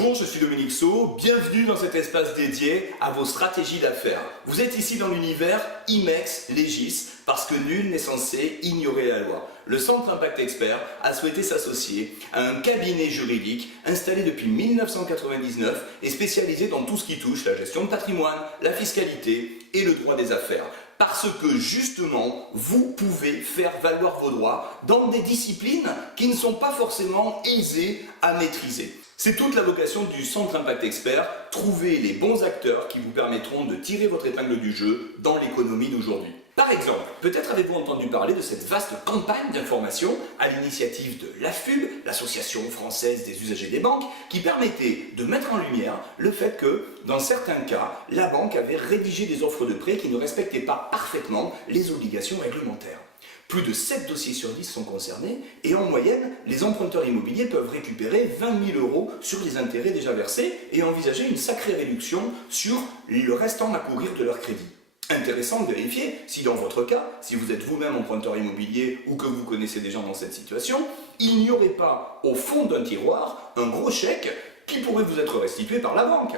Bonjour, je suis Dominique Sceau, bienvenue dans cet espace dédié à vos stratégies d'affaires. Vous êtes ici dans l'univers IMEX Legis parce que nul n'est censé ignorer la loi. Le Centre Impact Expert a souhaité s'associer à un cabinet juridique installé depuis 1999 et spécialisé dans tout ce qui touche la gestion de patrimoine, la fiscalité et le droit des affaires. Parce que justement, vous pouvez faire valoir vos droits dans des disciplines qui ne sont pas forcément aisées à maîtriser. C'est toute la vocation du Centre Impact Expert, trouver les bons acteurs qui vous permettront de tirer votre épingle du jeu dans l'économie d'aujourd'hui. Par exemple, peut-être avez-vous entendu parler de cette vaste campagne d'information à l'initiative de l'AFUB, l'Association française des usagers des banques, qui permettait de mettre en lumière le fait que, dans certains cas, la banque avait rédigé des offres de prêt qui ne respectaient pas parfaitement les obligations réglementaires. Plus de 7 dossiers sur 10 sont concernés et en moyenne, les emprunteurs immobiliers peuvent récupérer 20 000 € sur les intérêts déjà versés et envisager une sacrée réduction sur le restant à courir de leur crédit. Intéressant de vérifier si dans votre cas, si vous êtes vous-même emprunteur immobilier ou que vous connaissez des gens dans cette situation, il n'y aurait pas au fond d'un tiroir un gros chèque qui pourrait vous être restitué par la banque.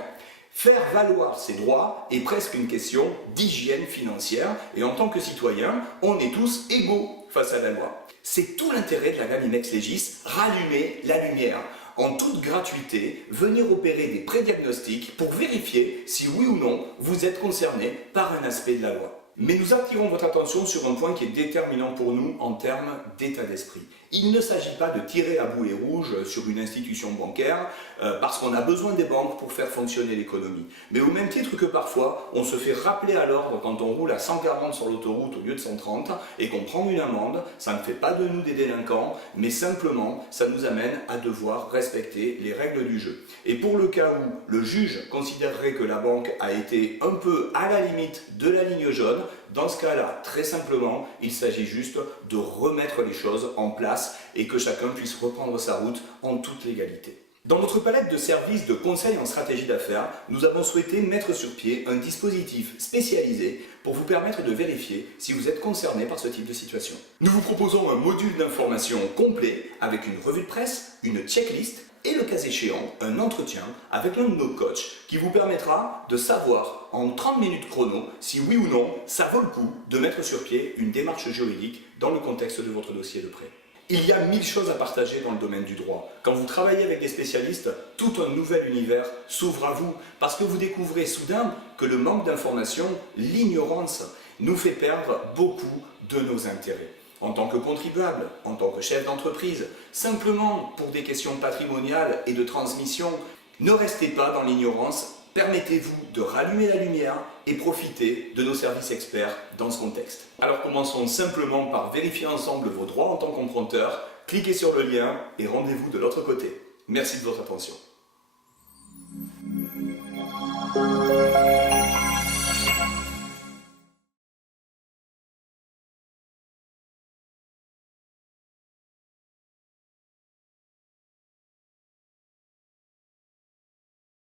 Faire valoir ses droits est presque une question d'hygiène financière et en tant que citoyen, on est tous égaux face à la loi. C'est tout l'intérêt de la gamme IMEX Legis, rallumer la lumière. En toute gratuité, venir opérer des prédiagnostics pour vérifier si oui ou non vous êtes concerné par un aspect de la loi. Mais nous attirons votre attention sur un point qui est déterminant pour nous en termes d'état d'esprit. Il ne s'agit pas de tirer à boulet rouge sur une institution bancaire parce qu'on a besoin des banques pour faire fonctionner l'économie. Mais au même titre que parfois, on se fait rappeler à l'ordre quand on roule à 140 sur l'autoroute au lieu de 130 et qu'on prend une amende, ça ne fait pas de nous des délinquants, mais simplement ça nous amène à devoir respecter les règles du jeu. Et pour le cas où le juge considérerait que la banque a été un peu à la limite de la ligne jaune, dans ce cas-là, très simplement, il s'agit juste de remettre les choses en place et que chacun puisse reprendre sa route en toute légalité. Dans notre palette de services de conseil en stratégie d'affaires, nous avons souhaité mettre sur pied un dispositif spécialisé pour vous permettre de vérifier si vous êtes concerné par ce type de situation. Nous vous proposons un module d'information complet avec une revue de presse, une checklist et le cas échéant, un entretien avec l'un de nos coachs qui vous permettra de savoir en 30 minutes chrono si oui ou non ça vaut le coup de mettre sur pied une démarche juridique dans le contexte de votre dossier de prêt. Il y a 1000 choses à partager dans le domaine du droit. Quand vous travaillez avec des spécialistes, tout un nouvel univers s'ouvre à vous parce que vous découvrez soudain que le manque d'information, l'ignorance, nous fait perdre beaucoup de nos intérêts. En tant que contribuable, en tant que chef d'entreprise, simplement pour des questions patrimoniales et de transmission, ne restez pas dans l'ignorance, permettez-vous de rallumer la lumière et profitez de nos services experts dans ce contexte. Alors commençons simplement par vérifier ensemble vos droits en tant qu'emprunteur, cliquez sur le lien et rendez-vous de l'autre côté. Merci de votre attention.